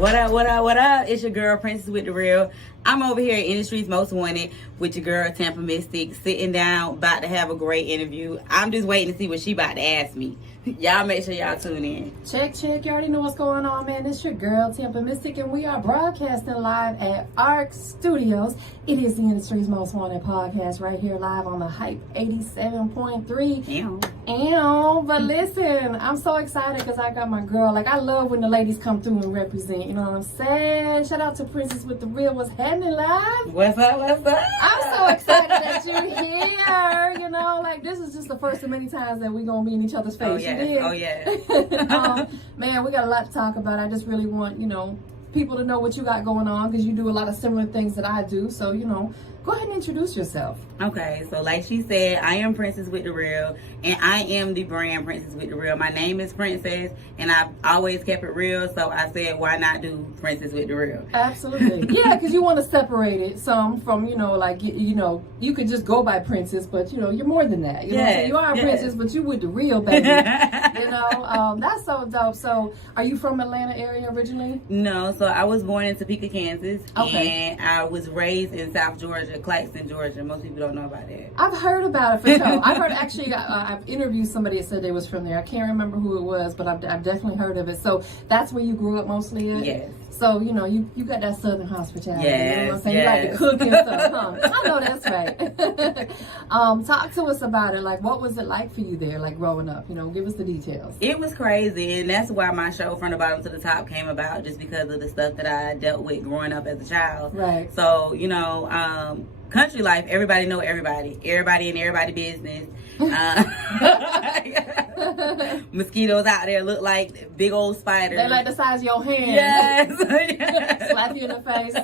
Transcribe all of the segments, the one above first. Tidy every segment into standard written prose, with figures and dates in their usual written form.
What up, what up, what up? It's your girl, Princess with the Real. I'm over here at Industry's Most Wanted with your girl, TampaMystic, sitting down, about to have a great interview. I'm just waiting to see what she about to ask me. Y'all make sure y'all tune in. Check. You already know what's going on, man. It's your girl, TampaMystic, and we are broadcasting live at ARC Studios. It is the Industry's Most Wanted podcast right here live on the Hype 87.3. But listen, I'm so excited because I got my girl. Like, I love when the ladies come through and represent, you know what I'm saying? Shout out to Princess with the Real. What's happening live? What's up, what's up? I'm so excited that you're here. You know, like, this is just the first of many times that we're going to be in each other's face. Oh, yeah. Man, we got a lot to talk about. I just really want, people to know what you got going on because you do a lot of similar things that I do. So, go ahead and introduce yourself. Okay, so like she said, I am Princess with the Real, and I am the brand Princess with the Real. My name is Princess, and I've always kept it real, so I said, why not do Princess with the Real? Absolutely. Yeah, because you want to separate it some from, you could just go by Princess, but, you're more than that. You are a princess, but you with the real, baby. That's so dope. So, are you from Atlanta area originally? No, so I was born in Topeka, Kansas, okay. And I was raised in South Georgia, Claxton, Georgia. Most people don't know about that. I've heard about it for sure. I've heard, actually, I've interviewed somebody that said they was from there. I can't remember who it was, but I've definitely heard of it. So that's where you grew up mostly at? Yes. So, you got that Southern hospitality. Yes, you know what I'm saying? yes. You like to cook and stuff, huh? I know that's right. Talk to us about it. Like, what was it like for you there, like, growing up? Give us the details. It was crazy, and that's why my show, From the Bottom to the Top, came about, just because of the stuff that I dealt with growing up as a child. Right. So, country life, everybody know everybody. Everybody in everybody business. Mosquitoes out there look like big old spiders. They like the size of your hand. Yes. Slap you in the face.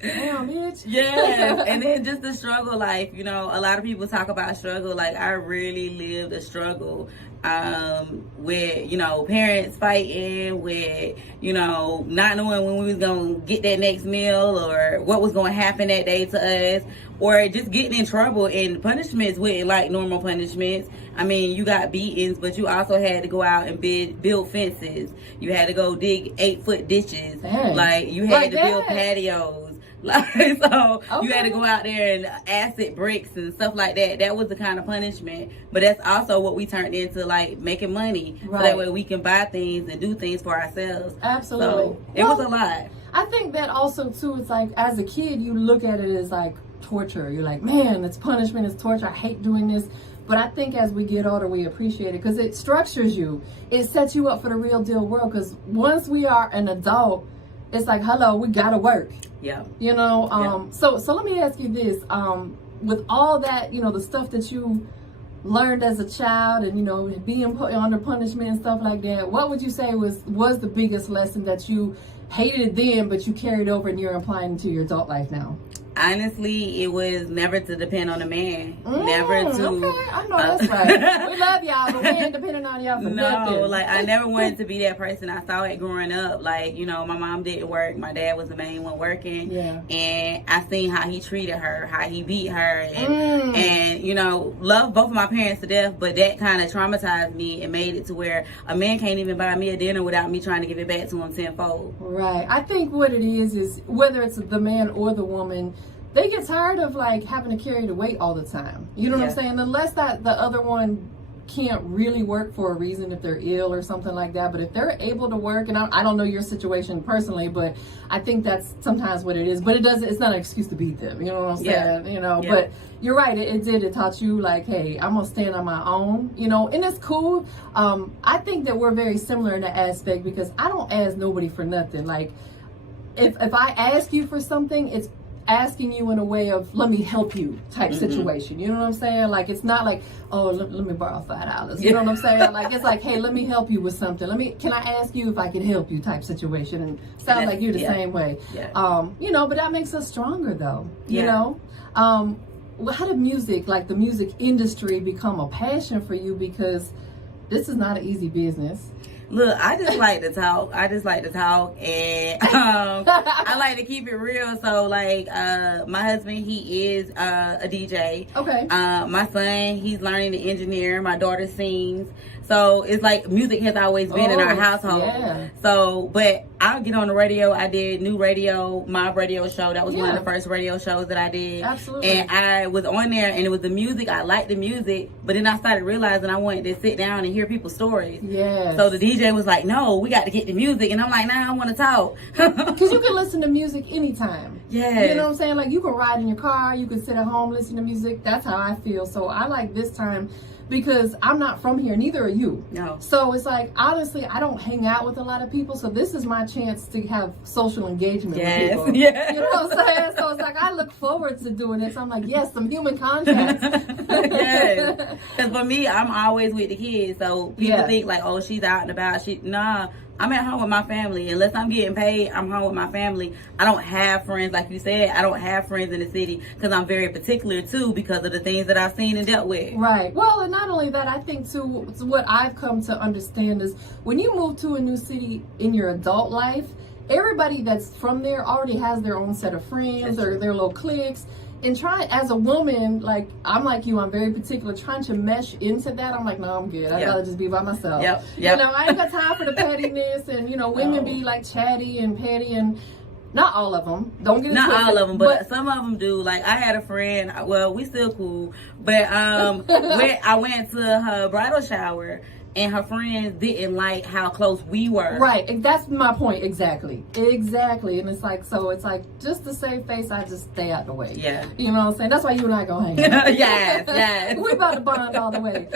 Damn, bitch. Yes. And then just the struggle life. A lot of people talk about struggle. Like, I really lived a struggle with, parents fighting, with, not knowing when we was going to get that next meal or what was going to happen that day to us, or just getting in trouble. And punishments weren't like normal punishments. I mean, you got beatings, but you also had to go out and build fences. You had to go dig 8-foot ditches. Dang. Like, you had to build patios. You had to go out there and acid bricks and stuff like that. That was the kind of punishment. But that's also what we turned into, like, making money. Right. So that way we can buy things and do things for ourselves. Absolutely. So it was a lot. I think that also, too, it's like, as a kid, you look at it as, like, torture. You're like, man, it's punishment, it's torture. I hate doing this. But I think as we get older, we appreciate it because it structures you. It sets you up for the real deal world. Because once we are an adult, it's like, hello, we got to work. Yeah. So let me ask you this. With all that, the stuff that you learned as a child and, being put under punishment and stuff like that, what would you say was the biggest lesson that you hated then, but you carried over and you're applying to your adult life now? Honestly, it was never to depend on a man. Never to. Okay, I know that's right. We love y'all, but we ain't depending on y'all for nothing. No, like, I never wanted to be that person. I saw it growing up. Like, my mom didn't work. My dad was the main one working. Yeah. And I seen how he treated her, how he beat her, and loved both of my parents to death. But that kind of traumatized me and made it to where a man can't even buy me a dinner without me trying to give it back to him tenfold. Right. I think what it is whether it's the man or the woman, they get tired of, like, having to carry the weight all the time. You know what I'm saying? Unless that the other one can't really work for a reason, if they're ill or something like that. But if they're able to work, and I don't know your situation personally, but I think that's sometimes what it is. But it's not an excuse to beat them. You know what I'm saying? Yeah. But you're right. It taught you, like, hey, I'm going to stand on my own, and it's cool. I think that we're very similar in that aspect because I don't ask nobody for nothing. Like, if I ask you for something, it's asking you in a way of let me help you type situation. You know what I'm saying? Like, it's not like, oh, let me borrow $5. You know what I'm saying? Like, it's like, hey, let me help you with something. Can I ask you if I can help you type situation? And sounds like you're the same way. Yeah. But that makes us stronger though. How did music, like the music industry, become a passion for you? Because this is not an easy business. Look, I just like to talk. And I like to keep it real. So, like, my husband, he is a DJ. Okay. My son, he's learning to engineer. My daughter sings. So, it's like music has always been in our household. Yeah. So, but I'll get on the radio. I did New Radio, Mob Radio show. That was one of Yeah. the first radio shows that I did. Absolutely. And I was on there, and it was the music. I liked the music, but then I started realizing I wanted to sit down and hear people's stories. Yes. So the DJ was like, "No, we got to get the music," and I'm like, "Nah, I want to talk." Because you can listen to music anytime. Yeah. You know what I'm saying? Like, you can ride in your car, you can sit at home, listen to music. That's how I feel. So I like this time because I'm not from here, neither are you. No. So it's like, honestly, I don't hang out with a lot of people, so this is my chance to have social engagement with people. Yes. You know what I'm saying? So it's like, I look forward to doing this. I'm like, yes, some human contact. Yes. Because for me, I'm always with the kids, so people Yeah. think like, "Oh, she's out and about." Nah, I'm at home with my family. Unless I'm getting paid, I'm home with my family. I don't have friends, like you said. I don't have friends in the city because I'm very particular too, because of the things that I've seen and dealt with. Right. Well, and not only that, I think too, what I've come to understand is when you move to a new city in your adult life, everybody that's from there already has their own set of friends or their little cliques. And trying, as a woman, like, I'm like you, I'm very particular, trying to mesh into that, I'm like, no, I'm good. I'd rather just be by myself. Yep. You know, I ain't got time for the pettiness, and, you know, women be like chatty and petty, and not all of them. Don't get it Not twisted, all of them, but some of them do. Like, I had a friend, well, we still cool, but I went to her bridal shower, and her friends didn't like how close we were. Right, and that's my point. Exactly. And it's like, so it's like, just to save face, I just stay out the way. Yeah. You know what I'm saying? That's why you and I go hang out. Yes. We about to bond all the way.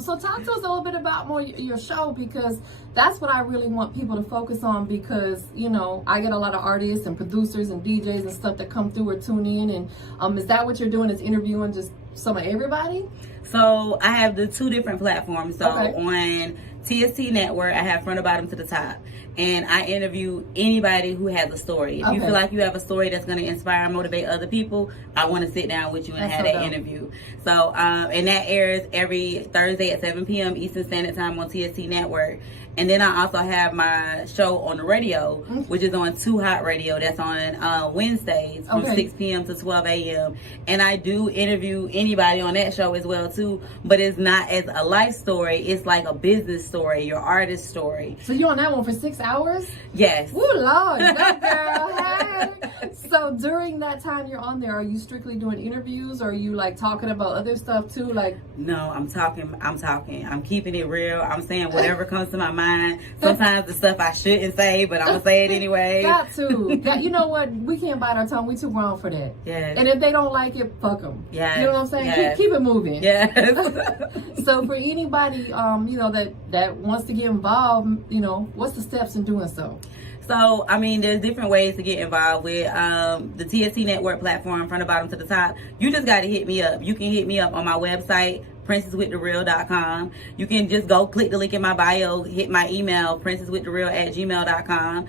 So talk to us a little bit about more your show, because that's what I really want people to focus on, because, you know, I get a lot of artists and producers and DJs and stuff that come through or tune in, and is that what you're doing, is interviewing just some of everybody? So I have the two different platforms. So Okay. on TST Network, I have Front to Bottom to the Top, and I interview anybody who has a story. If you feel like you have a story that's going to inspire and motivate other people, I want to sit down with you and That's have so that dope. interview. So and that airs every Thursday at 7 p.m. Eastern Standard Time on TST Network. And then I also have my show on the radio, which is on Too Hot Radio. That's on Wednesdays from 6 p.m. to 12 a.m. And I do interview anybody on that show as well too. But it's not as a life story. It's like a business story, your artist story. So you're on that one for 6 hours? Yes. Woo, Lord, you go, girl. Hey. So during that time you're on there, are you strictly doing interviews, or are you like talking about other stuff too? Like, no, I'm talking. I'm keeping it real. I'm saying whatever comes to my mind. Sometimes the stuff I shouldn't say, but I'm gonna say it anyway. got to. You know what? We can't bite our tongue. We too grown for that. Yes. And if they don't like it, fuck them. Yes. You know what I'm saying? Yes. Keep it moving. Yes. So for anybody, you know, that wants to get involved, you know, what's the steps in doing so? So, I mean, there's different ways to get involved with the TSC Network platform, From the Bottom to the Top. You just got to hit me up. You can hit me up on my website, princesswiththereal.com. You can just go click the link in my bio, hit my email, princesswiththereal@gmail.com.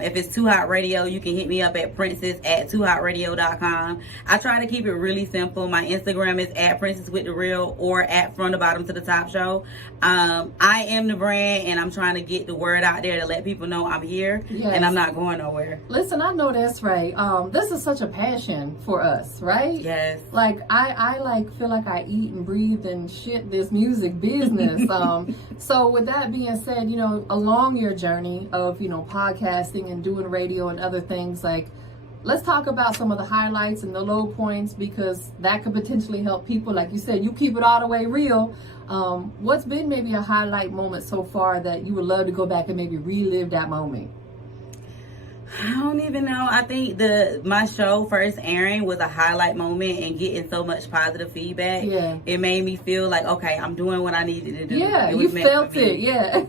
If it's Too Hot Radio, you can hit me up at princess@toohotradio.com. I try to keep it really simple. My Instagram is at princesswiththereal or at From the Bottom to the Top show. I am the brand, and I'm trying to get the word out there to let people know I'm here. Yes. And I'm not going nowhere. Listen, I know that's right. This is such a passion for us, right? Yes. Like I like feel like I eat and breathe and shit this music business. So with that being said, you know, along your journey of, you know, podcasting and doing radio and other things, like, let's talk about some of the highlights and the low points, because that could potentially help people. Like you said, you keep it all the way real. What's been maybe a highlight moment so far that you would love to go back and maybe relive that moment? I don't even know. I think my show first airing was a highlight moment, and getting so much positive feedback. Yeah. It made me feel like, okay, I'm doing what I needed to do. Yeah, It was you meant felt for me. it. Yeah.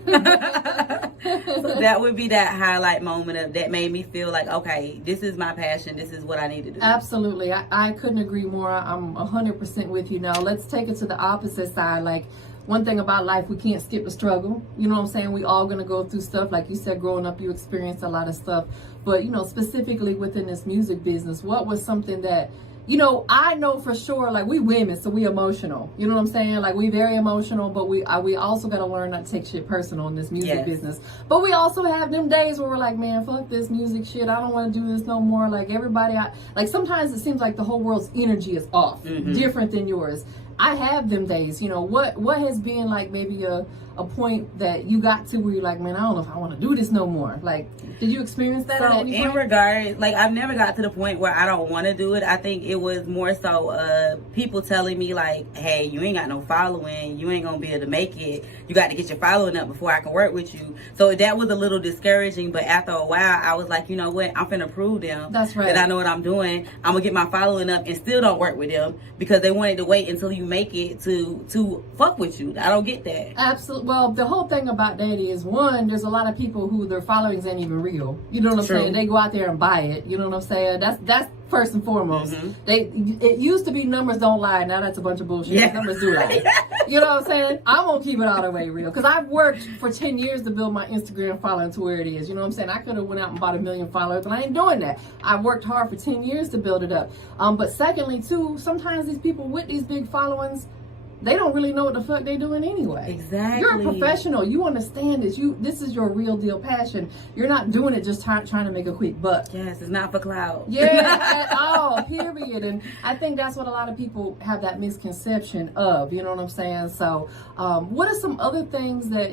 So that would be that highlight moment that made me feel like, okay, this is my passion. This is what I need to do. Absolutely. I couldn't agree more. I'm 100% with you. Now, let's take it to the opposite side. Like, one thing about life, we can't skip the struggle. You know what I'm saying? We all going to go through stuff. Like you said, growing up, you experienced a lot of stuff. But, you know, specifically within this music business, what was something that, you know, I know for sure, like, we women, so we emotional. You know what I'm saying? Like, we very emotional, but we also got to learn not to take shit personal in this music business. But we also have them days where we're like, man, fuck this music shit. I don't want to do this no more. Like, everybody, like, sometimes it seems like the whole world's energy is off, different than yours. I have them days. You know, what has been like maybe a a point that you got to where you're like, man, I don't know if I want to do this no more? Like, did you experience that? So in regards, like, I've never got to the point where I don't want to do it. I think it was more so people telling me like, hey, you ain't got no following, you ain't gonna be able to make it, you got to get your following up before I can work with you. So that was a little discouraging, but after a while I was like, you know what, I'm finna prove them that's right, that I know what I'm doing. I'm gonna get my following up and still don't work with them because they wanted to wait until you make it to fuck with you. I don't get that. Absolutely. Well, the whole thing about that is, one, there's a lot of people who their followings ain't even real. You know what I'm saying? They go out there and buy it. You know what I'm saying? That's first and foremost. It used to be numbers don't lie. Now that's a bunch of bullshit. Yeah. Numbers do lie. You know what I'm saying? I'm gonna keep it all the way real because I've worked for 10 years to build my Instagram following to where it is. You know what I'm saying? I could have went out and bought 1 million followers, but I ain't doing that. I worked hard for 10 years to build it up. But secondly, too, sometimes these people with these big followings, they don't really know what the fuck they doing anyway. Exactly. You're a professional. You understand this. This is your real deal passion. You're not doing it just trying to make a quick buck. Yes, it's not for clout. Yeah, at all. Period. And I think that's what a lot of people have that misconception of. You know what I'm saying? So, what are some other things that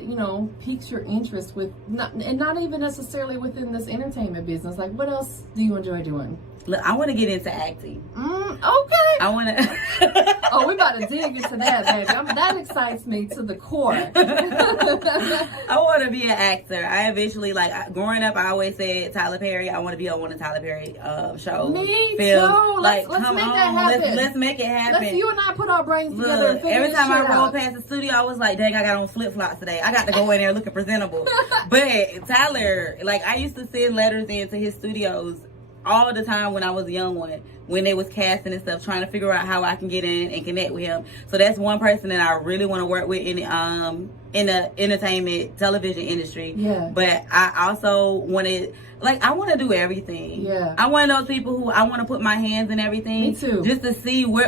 piques your interest with, not even necessarily within this entertainment business? Like, what else do you enjoy doing? Look, I want to get into acting. Okay. I want to. Oh, we about to dig into that, baby. That excites me to the core. I want to be an actor. I eventually, growing up, I always said Tyler Perry. I want to be on one of Tyler Perry shows. Me films. too. Let's make that happen. Let's make it happen. You and I put our brains together and figure every this time I shit roll out. past the studio, I was like, dang, I got on flip-flops today. I got to go in there looking presentable. But Tyler, I used to send letters into his studios all the time when I was a young one, when they was casting and stuff, trying to figure out how I can get in and connect with him. So that's one person that I really want to work with in the entertainment television industry. Yeah. But I also want to, I want to do everything. Yeah. I'm one of those people who I want to put my hands in everything. Me too. Just to see what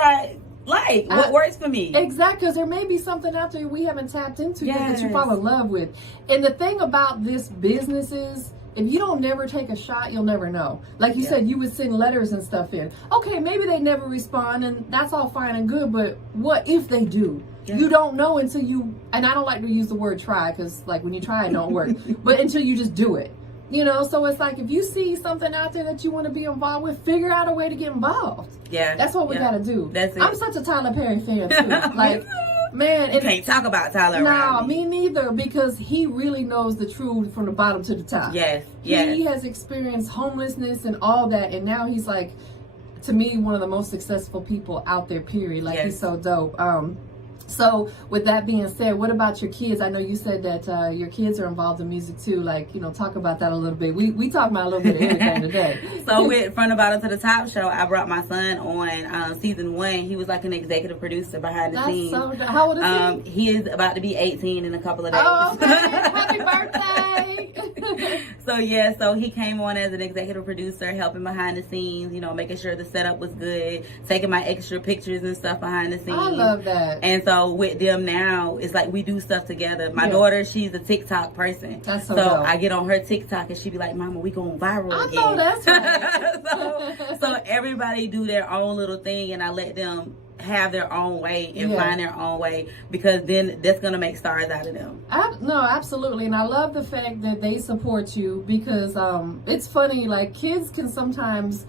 I like, what works for me. Exactly, because there may be something out there we haven't tapped into yet that you Yes. fall in love with. And the thing about this business is, if you don't never take a shot, you'll never know. Like you said, you would send letters and stuff in. Okay, maybe they never respond, and that's all fine and good, but what if they do? Yeah. You don't know until you, and I don't like to use the word try, because when you try, it don't work. But until you just do it. So it's like, if you see something out there that you want to be involved with, figure out a way to get involved. Yeah. That's what we got to do. That's it. I'm such a Tyler Perry fan, too. Man, you can't talk about Tyler around me neither, because he really knows the truth from the bottom to the top. Yes. He has experienced homelessness and all that, and now he's to me, one of the most successful people out there, period. He's so dope. So with that being said, what about your kids? I know you said that your kids are involved in music too. Talk about that a little bit. We talked about a little bit of everything today. So with From the Bottom to the Top show, I brought my son on season 1. He was an executive producer behind the scenes. That's so how old is he? He is about to be 18 in a couple of days. Oh, okay. Happy birthday! So he came on as an executive producer, helping behind the scenes, making sure the setup was good, taking my extra pictures and stuff behind the scenes. I love that. And so with them now, it's we do stuff together. My daughter, she's a TikTok person. That's so dope. I get on her TikTok and she be like, Mama, we going viral again. I know that's right. so everybody do their own little thing, and I let them have their own way and find their own way, because then that's gonna make stars out of them. No, absolutely. And I love the fact that they support you, because it's funny, kids can sometimes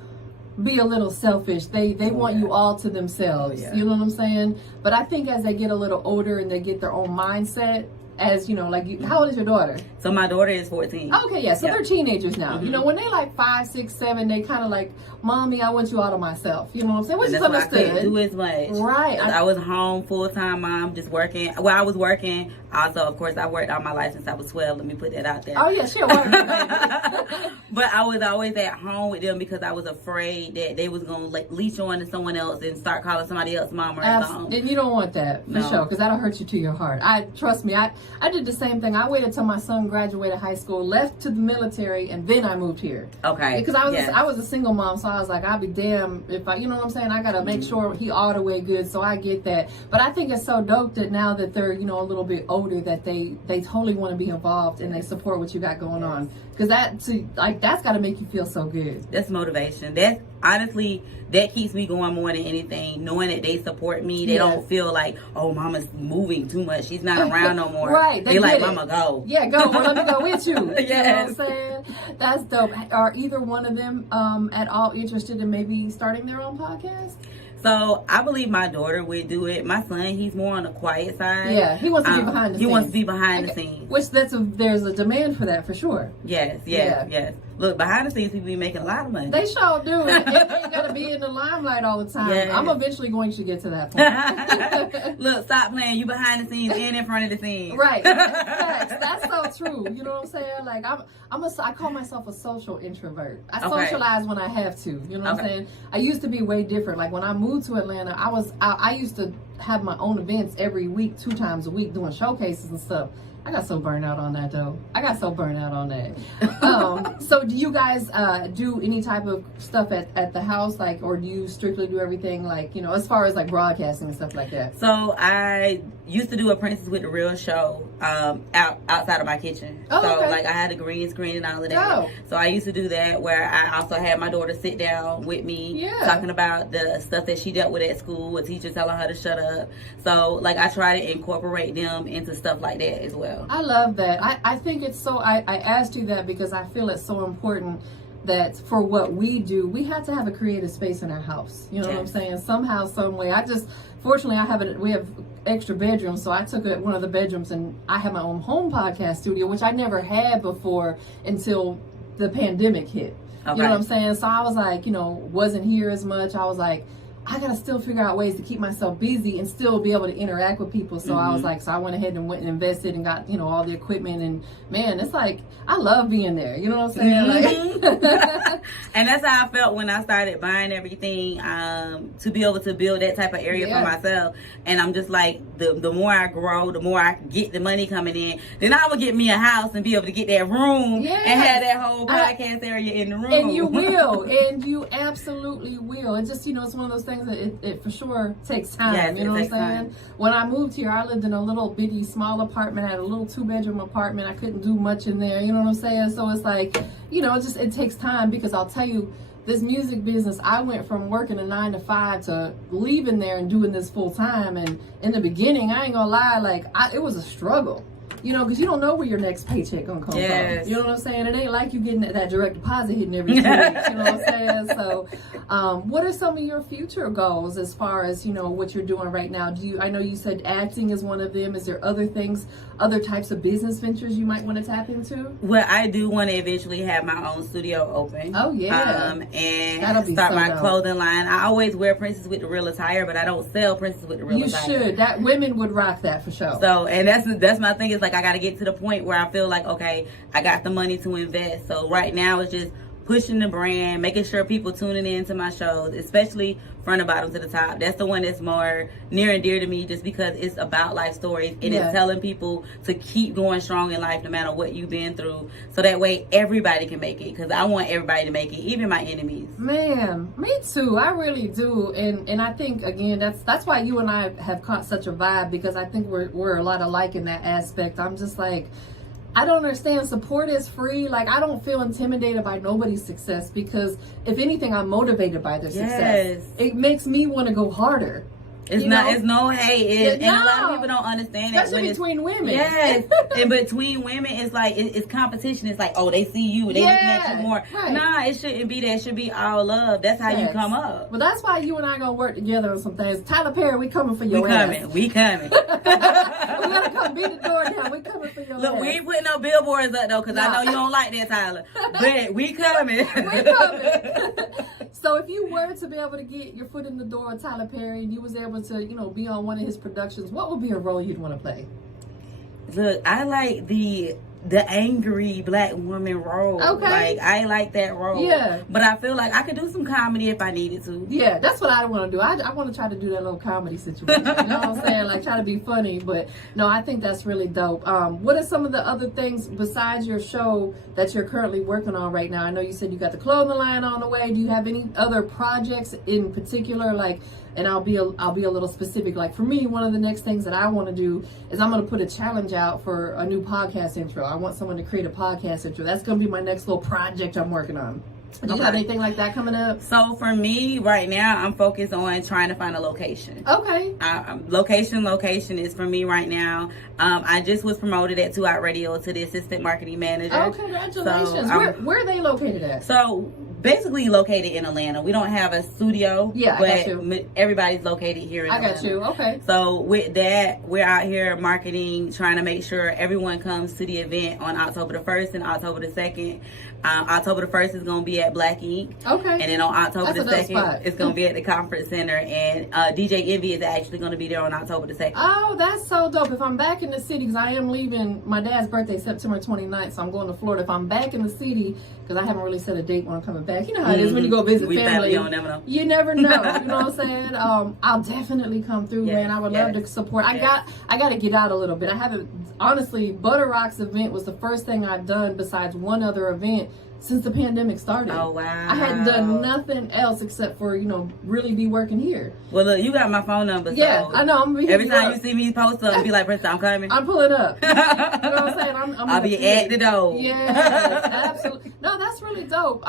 be a little selfish. They want you all to themselves. You know what I'm saying? But I think as they get a little older and they get their own mindset, as how old is your daughter? So my daughter is 14. Okay, yeah. So they're teenagers now. Mm-hmm. When they 5, 6, 7, they kind of Mommy, I want you all to myself. You know what I'm saying? Which is understood. I couldn't do as much. Right. I was home full-time mom, just working. Well, I was working. Also, of course, I worked on my life since I was 12. Let me put that out there. Oh, yeah, sure. But I was always at home with them because I was afraid that they was going to leech on to someone else and start calling somebody else mom or something. And you don't want that, for sure, because that'll hurt you to your heart. Trust me, I did the same thing. I waited till my son graduated high school, left to the military, and then I moved here. Okay. Because I was a single mom, so I was like, I'll be damned if you know what I'm saying? I got to make sure he all the way good, so I get that. But I think it's so dope that now that they're, a little bit older, older that they totally want to be involved and they support what you got going on. Because that's got to make you feel so good. That's motivation. That's honestly, that keeps me going more than anything, knowing that they support me. They don't feel like, oh, mama's moving too much, she's not around no more. Right. They like, mama, go. Yeah, go. Well, let me go with you. Yes. You know what I'm saying? That's dope. Are either one of them at all interested in maybe starting their own podcast? So I believe my daughter would do it. My son, he's more on the quiet side. Yeah, he wants to be behind the scenes. He wants to be behind the scenes. Which there's a demand for that for sure. Yes. Look, behind the scenes, people be making a lot of money. They sure do. And you ain't got to be in the limelight all the time. Yes. I'm eventually going to get to that point. Look, stop playing. You behind the scenes and in front of the scenes. Right. That's so true. You know what I'm saying? Like I call myself a social introvert. I socialize when I have to. You know what I'm saying? I used to be way different. Like when I moved to Atlanta, I used to have my own events every week, 2 times a week, doing showcases and stuff. I got so burnt out on that though. So do you guys do any type of stuff at the house, like, or do you strictly do everything, like, you know, as far as like broadcasting and stuff like that? So I used to do a Princess with the Real show outside of my kitchen. Like I had a green screen and all of that. Oh. So I used to do that, where I also had my daughter sit down with me, talking about the stuff that she dealt with at school, a teacher telling her to shut up. So like I try to incorporate them into stuff like that as well. I love that. I think it's so, I asked you that because I feel it's so important that for what we do, we have to have a creative space in our house. You know what I'm saying? Somehow, some way. Fortunately, we have extra bedrooms, so I took one of the bedrooms and I have my own home podcast studio, which I never had before until the pandemic hit. You know what I'm saying? So I was like, wasn't here as much. I was like, I gotta still figure out ways to keep myself busy and still be able to interact with people. So I was like, so I went ahead and went and invested and got, all the equipment, and man, it's like, I love being there. You know what I'm saying? Like, and that's how I felt when I started buying everything, to be able to build that type of area for myself. And I'm just like, the more I grow, the more I get the money coming in, then I will get me a house and be able to get that room and have that whole podcast area in the room. And you will, and you absolutely will. It just, it's one of those things that it for sure takes time. Yes, you know what I'm saying? Time. When I moved here, I lived in a little bitty small apartment. I had a little 2-bedroom apartment. I couldn't do much in there. You know what I'm saying? So it's like, it takes time, because I'll tell you, this music business, I went from working a 9 to 5 to leaving there and doing this full time. And in the beginning, I ain't gonna lie, it was a struggle. Because you don't know where your next paycheck gonna come from. You know what I'm saying? It ain't like you getting that direct deposit hitting every 2 weeks. You know what I'm saying? So, what are some of your future goals as far as what you're doing right now? I know you said acting is one of them. Is there other things, other types of business ventures you might want to tap into? Well, I do want to eventually have my own studio open. Oh yeah, and start my clothing line. I always wear Princess with the Real attire, but I don't sell Princess with the Real attire. You should. That women would rock that for sure. So, and that's my thing. Is like, I got to get to the point where I feel like, okay, I got the money to invest. So right now it's just pushing the brand, making sure people tuning in to my shows, especially Front to Bottom to the Top. That's the one that's more near and dear to me, just because it's about life stories and it's telling people to keep going strong in life no matter what you've been through, so that way everybody can make it, because I want everybody to make it, even my enemies. Man, me too. I really do. And I think, again, that's why you and I have caught such a vibe, because I think we're a lot alike in that aspect. I'm just like, I don't understand. Support is free. Like, I don't feel intimidated by nobody's success, because if anything, I'm motivated by their success. It makes me want to go harder. It's no hate. And a lot of people don't understand that. Especially between women. Yes. And between women, it's like, it's competition. It's like, oh, they see you. They looking at you more. Right. Nah, it shouldn't be that. It should be all love. That's how you come up. Well, that's why you and I going to work together on some things. Tyler Perry, we coming for your ass. We coming. We're going to come beat the door down. We coming for your ass. Look, we ain't putting no billboards up, though, because I know you don't like that, Tyler. But we coming. We coming. So if you were to be able to get your foot in the door with Tyler Perry and you was able to, be on one of his productions, what would be a role you'd want to play? Look, I like the angry black woman role. Okay. Like, I like that role. Yeah. But I feel like I could do some comedy if I needed to. Yeah, that's what I want to do. I want to try to do that little comedy situation. You know what I'm saying? Like, try to be funny. But no, I think that's really dope. What are some of the other things besides your show that you're currently working on right now? I know you said you got the clothing line on the way. Do you have any other projects in particular? Like, and I'll be a little specific. Like for me, one of the next things that I want to do is I'm going to put a challenge out for a new podcast intro. I want someone to create a podcast intro. That's going to be my next little project I'm working on. Do you have anything like that coming up? So for me right now, I'm focused on trying to find a location. Okay. Location is for me right now. I just was promoted at 2 Out Radio to the assistant marketing manager. Oh, congratulations. So, where are they located at? So basically located in Atlanta. We don't have a studio. Yeah, but I got you. Everybody's located here in Atlanta. I got you. Okay. So with that, we're out here marketing, trying to make sure everyone comes to the event on October the 1st and October the 2nd. October the 1st is going to be at Black Ink. Okay. And then on October the 2nd, it's going to be at the Conference Center. And DJ Envy is actually going to be there on October the 2nd. Oh, that's so dope. If I'm back in the city, because I am leaving, my dad's birthday September 29th, so I'm going to Florida. If I'm back in the city, because I haven't really set a date when I'm coming back. You know how it is when you go visit family. You never know. You never know. You know what I'm saying? I'll definitely come through, man. I would love to support. I got to get out a little bit. I haven't, honestly, Butter Rock's event was the first thing I've done besides one other event since the pandemic started. Oh, wow. I hadn't done nothing else except for, really be working here. Well, look, you got my phone number. Yeah, so I know. every time you see me post up, be like, Preston, I'm coming. I'm pulling up. You know what I'm saying? I'll be at the door. Yes, absolutely. No, that's really dope.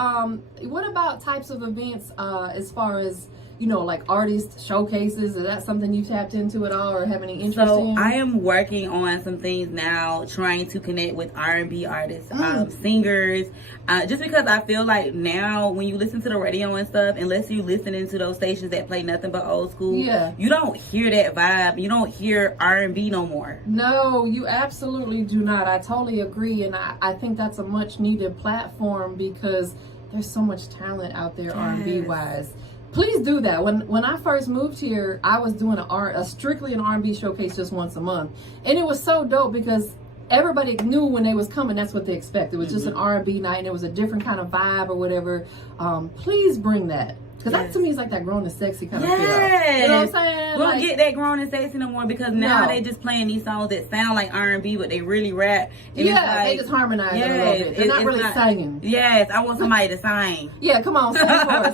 What about types of events as far as, like artist showcases? Is that something you tapped into at all or have any interest in? So I am working on some things now, trying to connect with R&B artists, singers, just because I feel like now when you listen to the radio and stuff, unless you listening to those stations that play nothing but old school, you don't hear that vibe. You don't hear R&B no more. No, you absolutely do not. I totally agree. And I think that's a much needed platform because there's so much talent out there R&B wise. Please do that. When I first moved here, I was doing a strictly an R&B showcase just once a month, and it was so dope because everybody knew when they was coming, that's what they expected. It was just an R&B night, and it was a different kind of vibe or whatever. Please bring that. Because that to me is like that grown and sexy kind of feel. You know what I'm saying? We don't get that grown and sexy no more because now they just playing these songs that sound like R&B, but they really rap. And they just harmonize it a little bit. They're not really singing. Yes, I want somebody to sing. Yeah, come on, sing for us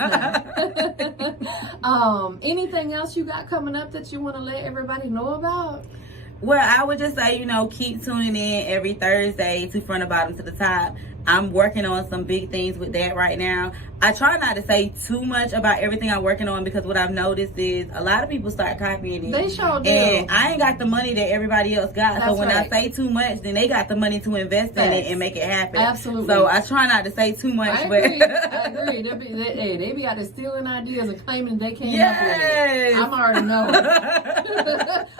now. Anything else you got coming up that you want to let everybody know about? Well, I would just say, keep tuning in every Thursday to Front to Bottom to the Top. I'm working on some big things with that right now. I try not to say too much about everything I'm working on because what I've noticed is a lot of people start copying it. They sure do. And I ain't got the money that everybody else got. So when I say too much, then they got the money to invest in it and make it happen. Absolutely. So I try not to say too much. I agree. They be out there stealing ideas and claiming they came up with it. I'm already knowing.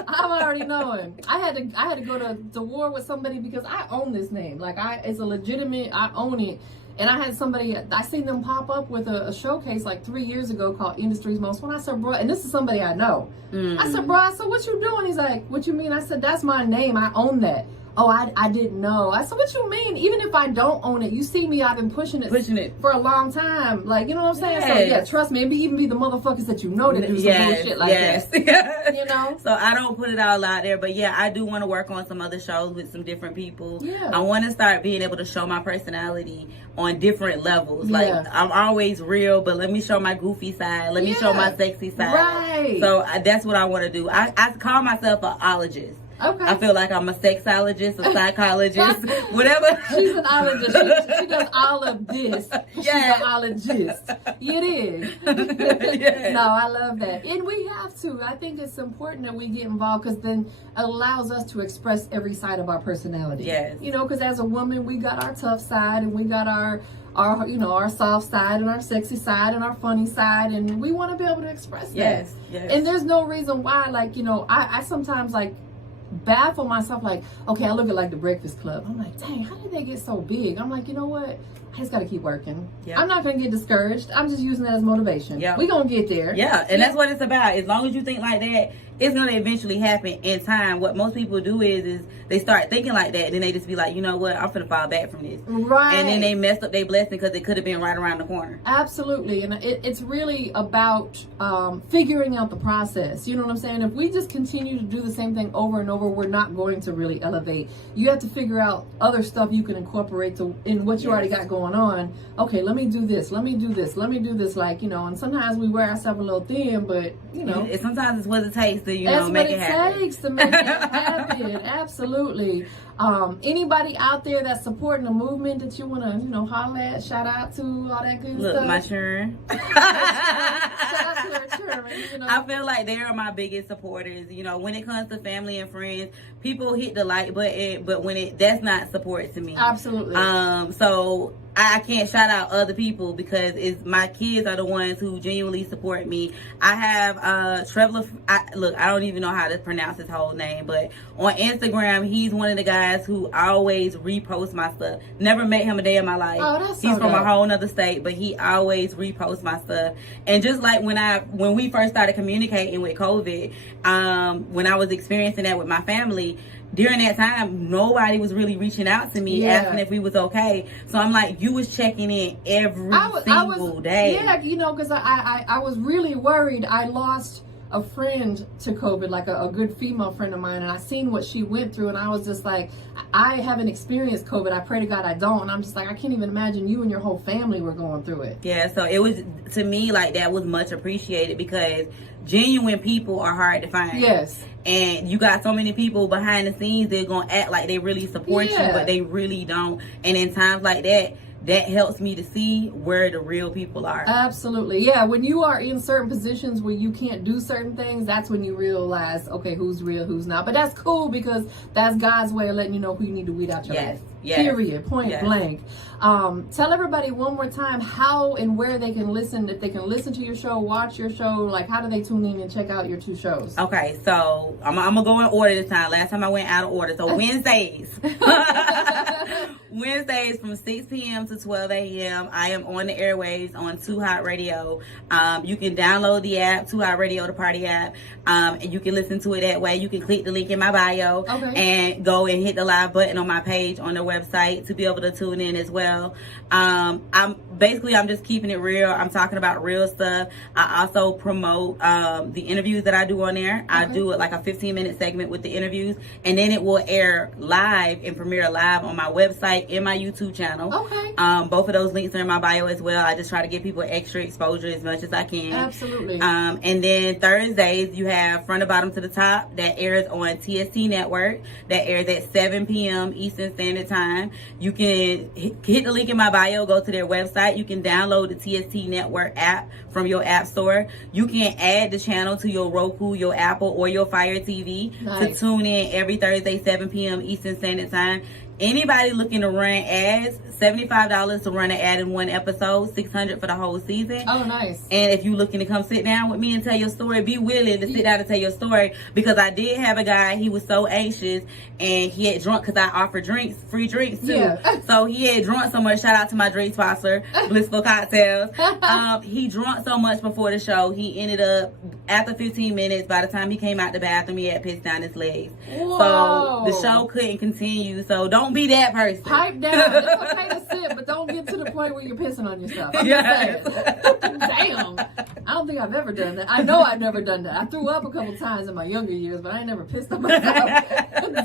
I'm already knowing. I had to go to war with somebody because I own this name. Like it's a legitimate. I own it. And I had somebody, I seen them pop up with a showcase like 3 years ago called Industry's Most. When I said, bro, and this is somebody I know. I said, bro, what you doing? He's like, what you mean? I said, that's my name. I own that. Oh, I didn't know. I said, what you mean? Even if I don't own it, you see me, I've been pushing it for a long time. Like, you know what I'm saying? So, yeah, trust me. It even be the motherfuckers that you know that do some bullshit like that. You know? So, I don't put it all out there. But, yeah, I do want to work on some other shows with some different people. Yeah. I want to start being able to show my personality on different levels. Like, I'm always real, but let me show my goofy side. Let me show my sexy side. Right. So, that's what I want to do. I call myself an ologist. Okay. I feel like I'm a sexologist, a psychologist, whatever. She's an ologist. She does all of this. She's an ologist. It is. No, I love that. And we have to. I think it's important that we get involved because then it allows us to express every side of our personality. Yes. You know, because as a woman, we got our tough side and we got our soft side and our sexy side and our funny side, and we want to be able to express that. Yes. And there's no reason why, like, I sometimes like baffle myself, like, okay, I look at like the Breakfast Club, I'm like, dang, how did they get so big? I'm like, you know what, I just gotta keep working. I'm not gonna get discouraged. I'm just using that as motivation. We're gonna get there. And that's what it's about. As long as you think like that, it's going to eventually happen in time. What most people do is they start thinking like that, and then they just be like, you know what, I'm finna fall back from this. Right. And then they mess up their blessing because it could have been right around the corner. Absolutely. And it's really about figuring out the process. You know what I'm saying? If we just continue to do the same thing over and over, we're not going to really elevate. You have to figure out other stuff you can incorporate in what you already got going on. Okay, let me do this. Let me do this. Let me do this. Like, you know, and sometimes we wear ourselves a little thin, but, you know. Sometimes it's what it takes to, you know, make it happen. That's what it takes to make it happen. Absolutely. Anybody out there that's supporting the movement that you want to, you know, holler at, shout out to, all that good stuff? Look, my children. Shout out to her children, you know. I feel like they are my biggest supporters. You know, when it comes to family and friends, people hit the like button, but when that's not support to me. Absolutely. So I can't shout out other people because my kids are the ones who genuinely support me. I have Trevor. I don't even know how to pronounce his whole name, but on Instagram, he's one of the guys who always reposts my stuff. Never met him a day in my life. Oh, that's so He's from dope. a whole nother state, but he always reposts my stuff. And just like when we first started communicating with COVID, when I was experiencing that with my family, during that time, nobody was really reaching out to me asking if we was okay. So I'm like, you was checking in every single day. Yeah, you know, because I was really worried. I lost a friend to COVID, like a good female friend of mine, and I seen what she went through, and I was just like, I haven't experienced COVID. I pray to God I don't. And I'm just like, I can't even imagine you and your whole family were going through it. Yeah, so it was, to me, like, that was much appreciated because genuine people are hard to find. Yes. And you got so many people behind the scenes, they're going to act like they really support you, but they really don't. And in times like that, that helps me to see where the real people are. Absolutely. Yeah, when you are in certain positions where you can't do certain things, that's when you realize, okay, who's real, who's not. But that's cool because that's God's way of letting you know who you need to weed out your life. Yes. Period. Point blank. Tell everybody one more time how and where they can listen, if they can listen to your show, watch your show, like how do they tune in and check out your 2 shows? Okay, so I'm going to go in order this time. Last time I went out of order. So Wednesdays. Wednesdays from 6 p.m. to 12 a.m. I am on the airwaves on Too Hot Radio. You can download the app, Too Hot Radio, the party app, and you can listen to it that way. You can click the link in my bio and go and hit the live button on my page on their website to be able to tune in as well. I'm just keeping it real. I'm talking about real stuff. I also promote the interviews that I do on there. I do it like a 15-minute segment with the interviews, and then it will air live and premiere live on my website and my YouTube channel. Both of those links are in my bio as well. I just try to give people extra exposure as much as I can. Absolutely. And then Thursdays, you have From the Bottom to the Top that airs on TST Network. That airs at 7 p.m. Eastern Standard Time. You can hit the link in my bio, go to their website. You can download the TST Network app from your app store. You can add the channel to your Roku, your Apple, or your Fire TV to tune in every Thursday, 7 p.m. Eastern Standard Time. Anybody looking to run ads, $75 to run an ad in one episode, $600 for the whole season. Oh, nice. And if you're looking to come sit down with me and tell your story, be willing to sit down and tell your story. Because I did have a guy, he was so anxious, and he had drunk, because I offer drinks, free drinks too. Yeah. So he had drunk so much. Shout out to my drink sponsor, Blissful Cocktails. He drunk so much before the show, he ended up, after 15 minutes, by the time he came out the bathroom, he had pissed down his legs. Whoa. So the show couldn't continue. So don't be that person. Pipe down. It's okay to sip, but don't get to the point where you're pissing on yourself. I'm just saying. Damn. I don't think I've ever done that. I know I've never done that. I threw up a couple times in my younger years, but I ain't never pissed on myself.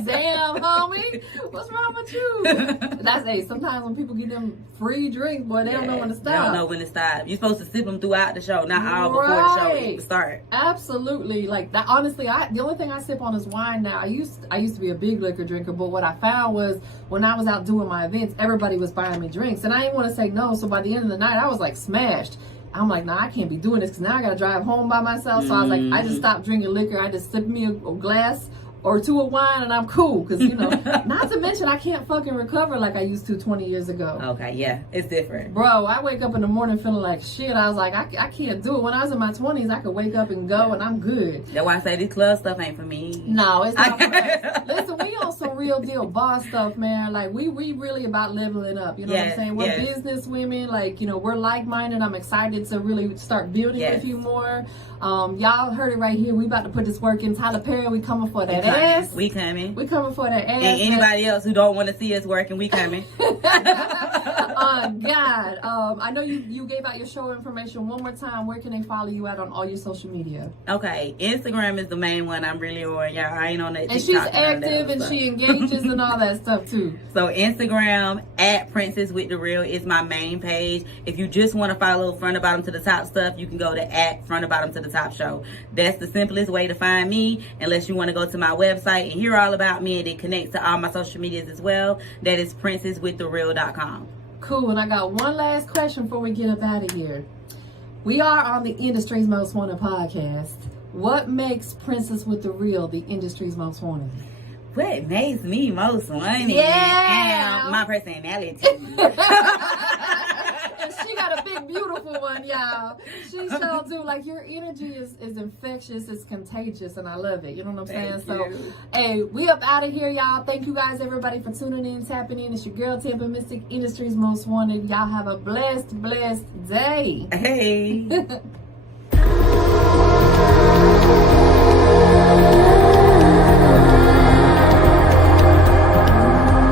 Damn, homie. What's wrong with you? Sometimes when people get them free drinks, boy, they don't know when to stop. They don't know when to stop. You're supposed to sip them throughout the show, not all before the show even start. Absolutely. Like that. Honestly, the only thing I sip on is wine now. I used to be a big liquor drinker, but what I found was when I was out doing my events, everybody was buying me drinks, and I didn't want to say no. So by the end of the night, I was like smashed. I'm like, nah, I can't be doing this because now I got to drive home by myself. So I was like, I just stopped drinking liquor. I just sipped me a glass or two of wine and I'm cool. Because, you know, not to mention I can't fucking recover like I used to 20 years ago. Okay, yeah, it's different. Bro, I wake up in the morning feeling like shit. I was like, I can't do it. When I was in my 20s, I could wake up and go and I'm good. That's why I say this club stuff ain't for me. No, it's not for us. Listen, we on some real deal boss stuff, man. Like, we really about leveling up. You know what I'm saying? We're business women. Like, you know, we're like-minded. I'm excited to really start building with you more. Y'all heard it right here. We about to put this work in. Tyler Perry, we coming for that ass. We coming. We coming for that ass. And anybody else who don't want to see us working, we coming. God. I know you gave out your show information one more time. Where can they follow you at on all your social media? Okay, Instagram is the main one I'm really on. Y'all, I ain't on that. And she's active and she engages and all that stuff too. So Instagram at Princess with the Real is my main page. If you just want to follow front to bottom to the top stuff, you can go to at front to bottom to the top show. That's the simplest way to find me, unless you want to go to my website and hear all about me, and it connects to all my social medias as well. That is princesswiththereal.com. Cool. And I got one last question before we get up out of here. We are on the industry's most wanted podcast. What makes Princess with the Real the industry's most wanted? What makes me most wanted? Yeah, my personality. And she got a big, beautiful one, y'all. She sure do. Like, your energy is infectious, it's contagious, and I love it. You know what I'm saying? So, hey, we up out of here, y'all. Thank you guys, everybody, for tuning in, tapping in. It's your girl, TampaMystic, Industry's Most Wanted. Y'all have a blessed day. Hey.